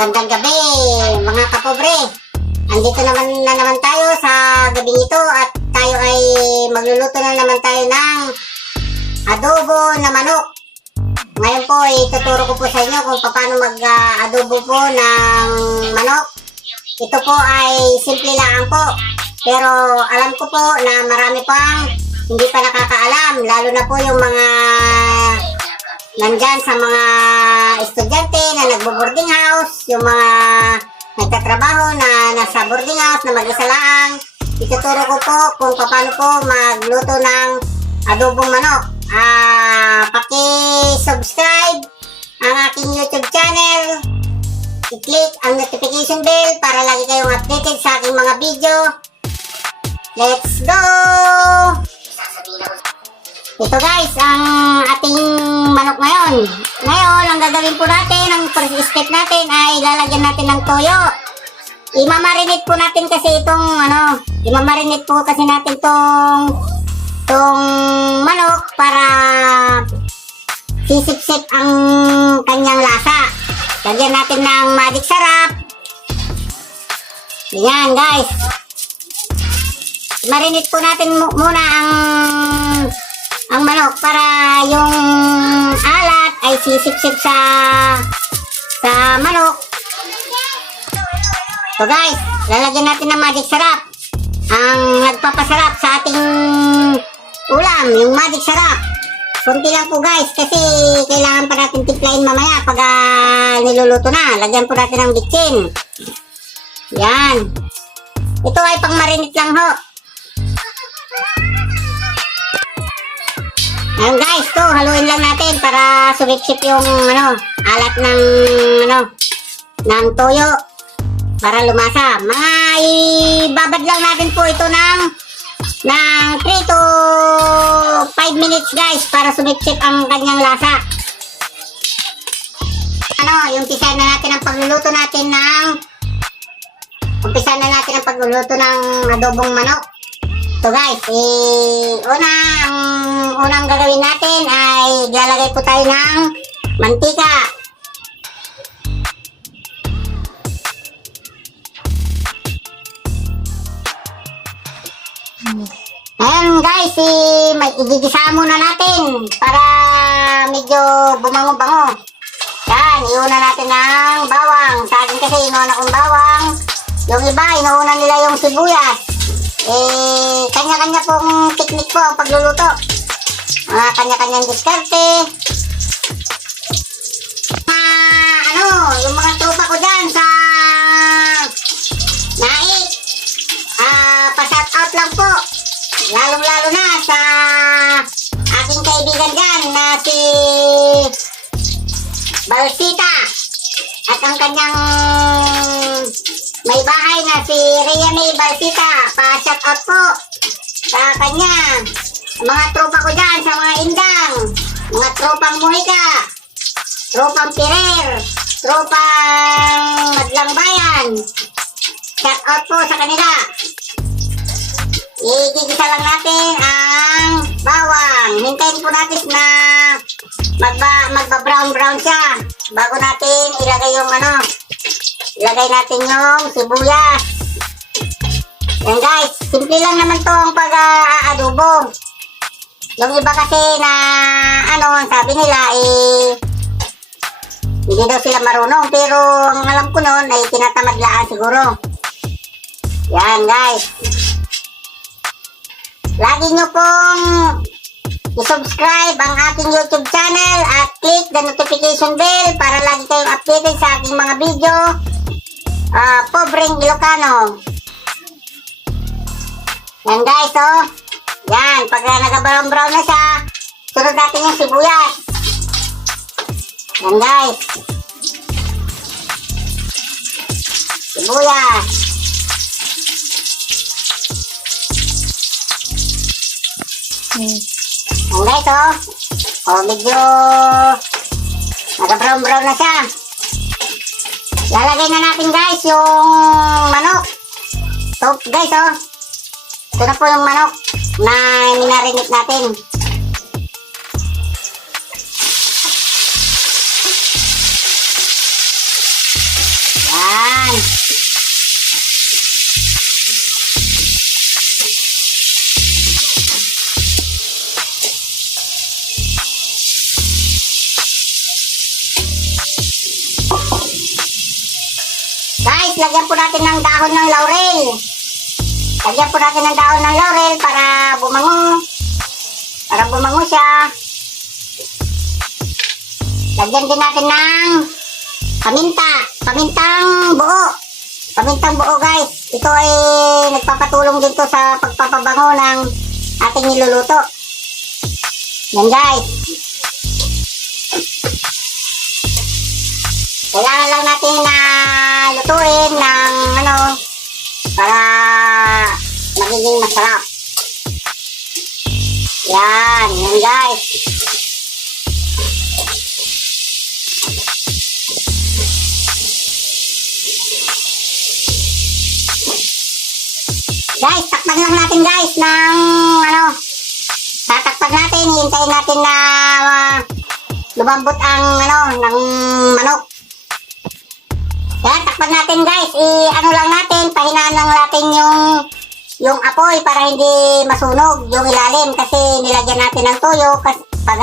Magandang gabi mga kapobre. Andito na naman tayo sa gabi ito at tayo ay magluluto na naman tayo ng adobo na manok. Ngayon po ay tuturo ko po sa inyo kung paano mag-adobo po ng manok. Ito po ay simple lang po. Pero alam ko po na marami pang hindi pa nakakaalam, lalo na po yung mga nandyan sa mga estudyante na nagbo-boarding house, yung mga nagtatrabaho na nasa boarding house na mag-isa lang. Ituturo ko po kung paano po magluto ng adobong manok. Paki-subscribe ang aking YouTube channel. I-click ang notification bell para lagi kayong updated sa aking mga video. Let's go! Ito guys, ang ating manok ngayon. Ngayon, ang gagawin po natin, ang first step natin ay lalagyan natin ng toyo. Imamarinate po natin kasi itong imamarinate po kasi natin tong manok para sisip-sip ang kanyang lasa. Lagyan natin ng magic sarap. Yan guys. Marinate po natin muna ang manok para yung alat ay sisip-sip sa manok. So guys, lalagyan natin ng magic sarap. Ang nagpapasarap sa ating ulam, yung magic sarap. Kunti lang po guys kasi kailangan pa natin timplahin mamaya pag niluluto na. Lagyan po natin ng bitsin. Yan. Ito ay pang marinate lang ho. Ayan guys, to haluin lang natin para sumipsip yung alat ng toyo para lumasa. Mga ibabad lang natin po ito ng 3 to 5 minutes guys para sumipsip ang kanyang lasa. Umpisa na natin ang pagluluto ng adobong manok. So guys, unang gagawin natin ay lalagay po tayo ng mantika. Ayan guys, igigisa muna natin para medyo bumango-bango. Yan, iuna natin ng bawang. Sa akin kasi inuuna kong bawang. Yung iba, inuuna nila yung sibuyas. Kanya-kanya pong teknik po ang pagluluto. Kanya-kanyang diskarte. Yung mga tropa ko dyan sa Naik, pa-shout out lang po. Lalong-lalo na sa aking kaibigan dyan na si Balsita at ang kanyang may bahay na si Rhea May Balsita. Pa-shout out po sa kanya. Mga tropa ko dyan sa mga indang, mga tropang Muhika, tropang Pirer, tropang Madlang Bayan. Shout out po sa kanila. Igigisa lang natin ang bawang. Hintayin po natin na magba-brown siya bago natin ilagay natin yung sibuyas. Yan guys, simple lang naman to ang pag-aadobo. Yung iba kasi na sabi nila hindi daw sila marunong, pero ang alam ko noon ay tinatamad lang siguro. Yan guys. Lagi nyo pong i-subscribe ang aking YouTube channel at click the notification bell para lagi kayong updated sa aking mga video. Pobreng Ilocano. Yan guys, yan, pag nag-brown na siya, sunod natin yung sibuyas. Yan guys. Sibuyas. Yan guys, medyo nag-brown na siya. Lalagay na natin guys yung manok. So guys, ito na po yung manok na minarinate natin. lagyan po natin ng dahon ng laurel. Lagyan po natin ng dahon ng laurel para bumango. Para bumango siya. Lagyan din natin ng paminta. Pamintang buo. Pamintang buo guys. Ito ay nagpapatulong din to sa pagpapabango ng ating niluluto. Yan guys. Kailangan lang natin na lutuin ng para magiging masarap. Yan guys. Guys, takpan lang natin guys ng tatakpan natin, hihintayin natin na lumambot ang ng manok. Yan, takpan natin guys. Lang natin, pahinaan lang natin yung apoy para hindi masunog yung ilalim kasi nilagyan natin ng toyo kasi pag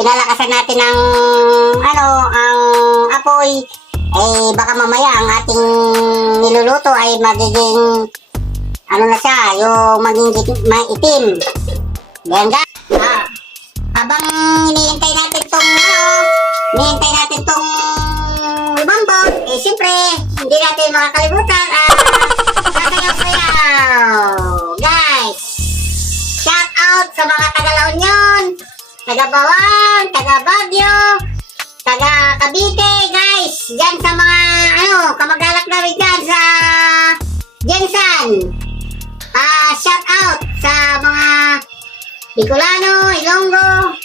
pinalakasan natin ng ang apoy baka mamaya ang ating niluluto ay magiging na siya, yung magiging maitim. Yan guys. Habang hinihintay natin tong lumambot, siyempre, hindi natin makakalimutan sasayaw-sayaw. Guys, shout out sa mga taga La Union, taga Bawang, taga Baguio, taga Cavite, guys. Diyan sa mga, kamag-anak namin dyan sa Jensan. Shout out sa mga Bicolano, Ilonggo.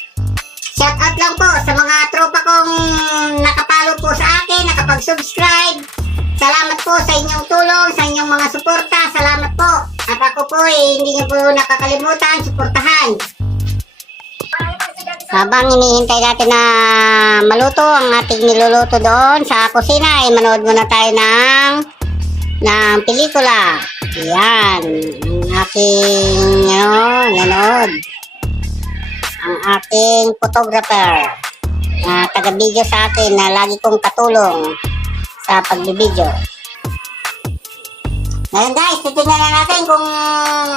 Shout out lang po sa mga tropa kong nakapalo po sa akin, nakapag-subscribe. Salamat po sa inyong tulong, sa inyong mga suporta. Salamat po. At ako po hindi niyo po nakakalimutan, suportahan. Habang hinihintay natin na maluto ang ating niluluto doon sa kusina, manood muna tayo ng pelikula. Yan, ang aking nanood. Ang aking photographer na taga-video sa akin na lagi kong katulong sa pagbibideo. Ngayon guys, titignan na natin kung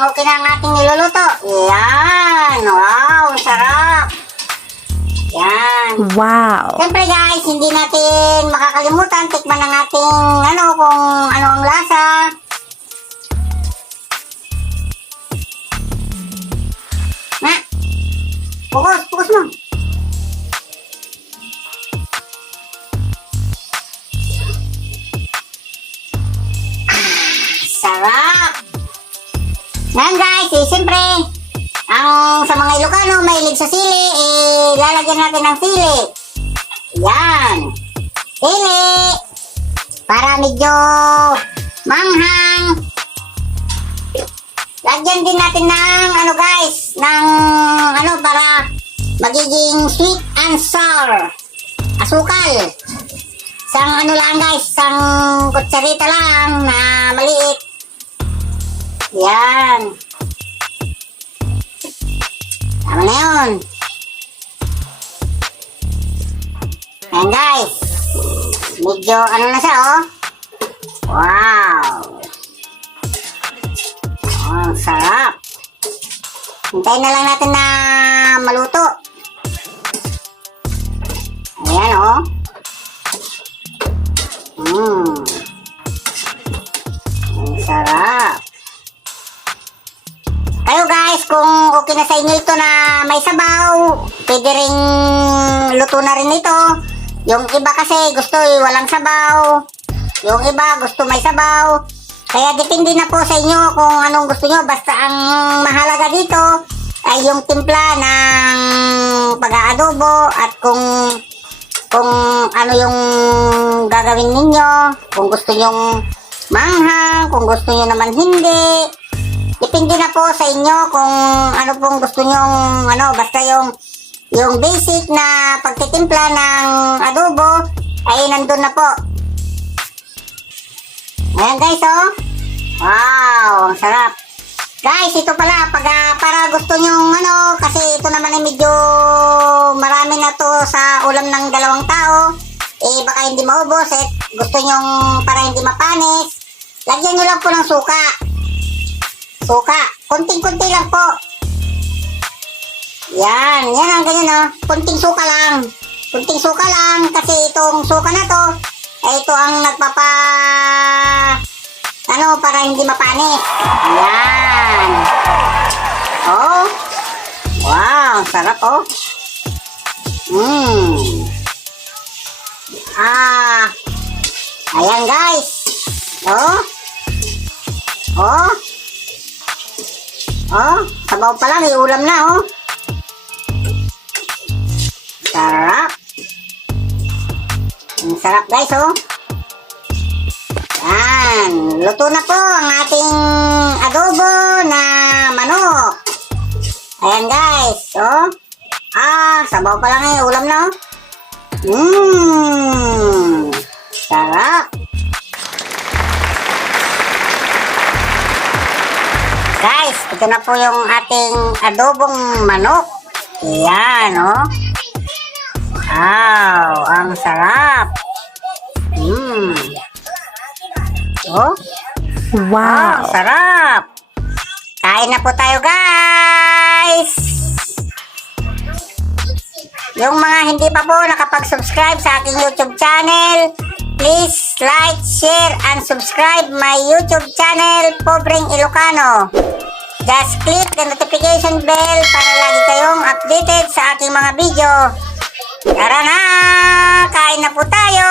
okay na ang ating niluluto. Yan, wow, sarap. Yan. Wow. Siyempre guys, hindi natin makakalimutan tikman ng ating kung ano ang lasa. Fokus mo. Sarap. Ngayon guys, siyempre, sa mga Ilocano, mahilig sa sili, lalagyan natin ng sili. Yan. Sili. Para medyo manghang. Lagyan din natin ng guys, para magiging sweet and sour. Asukal. Isang lang guys, isang kutsarita lang na maliit. Yan. Tama na yun. Ayan guys. Medyo na siya Wow. Ang sarap. Hintayin na lang natin na maluto. Ayan Ang sarap. Kayo guys, kung okay na sa inyo ito na may sabaw, pwede ring luto na rin ito. Yung iba kasi gusto walang sabaw. Yung iba gusto may sabaw. Kaya depende na po sa inyo kung anong gusto nyo. Basta ang mahalaga dito ay yung timpla ng pag-aadobo at kung ano yung gagawin ninyo. Kung gusto nyo manghang, kung gusto nyo naman hindi. Depende na po sa inyo kung ano pong gusto nyo. Basta yung basic na pagtitimpla ng adobo ay nandun na po. Ayan guys Wow, sarap. Guys, ito pala para gusto nyo kasi ito naman ay medyo marami na to sa ulam ng 2 tao. Baka hindi maubos gusto nyong para hindi mapanis, lagyan nyo lang po ng suka. Suka. Kunting-kunti lang po. Yan. Yan ang ganyan, oh. Kunting suka lang. Kunting suka lang. Kasi itong suka na to, ito ang para hindi mapanis. Yan. Oh. Wow. Sarap, oh. Ayan, guys. Oh. Oh. Oh, sabaw pa lang, ulam na, oh. Sarap. Ang sarap, guys, oh. Yan. Luto na po ang ating adobo na manok. Ayan, guys, oh. Sabaw pa lang, ulam na, oh. Sarap. Guys, ito na po yung ating adobong manok. Ayan, oh. Wow, ang sarap. Oh. Wow. Sarap. Kain na po tayo, guys. Yung mga hindi pa po nakapag-subscribe sa aking YouTube channel, please like, share, and subscribe my YouTube channel, Pobreng Ilocano. Just click the notification bell para lagi kayong updated sa aking mga video. Tara na! Kain na po tayo!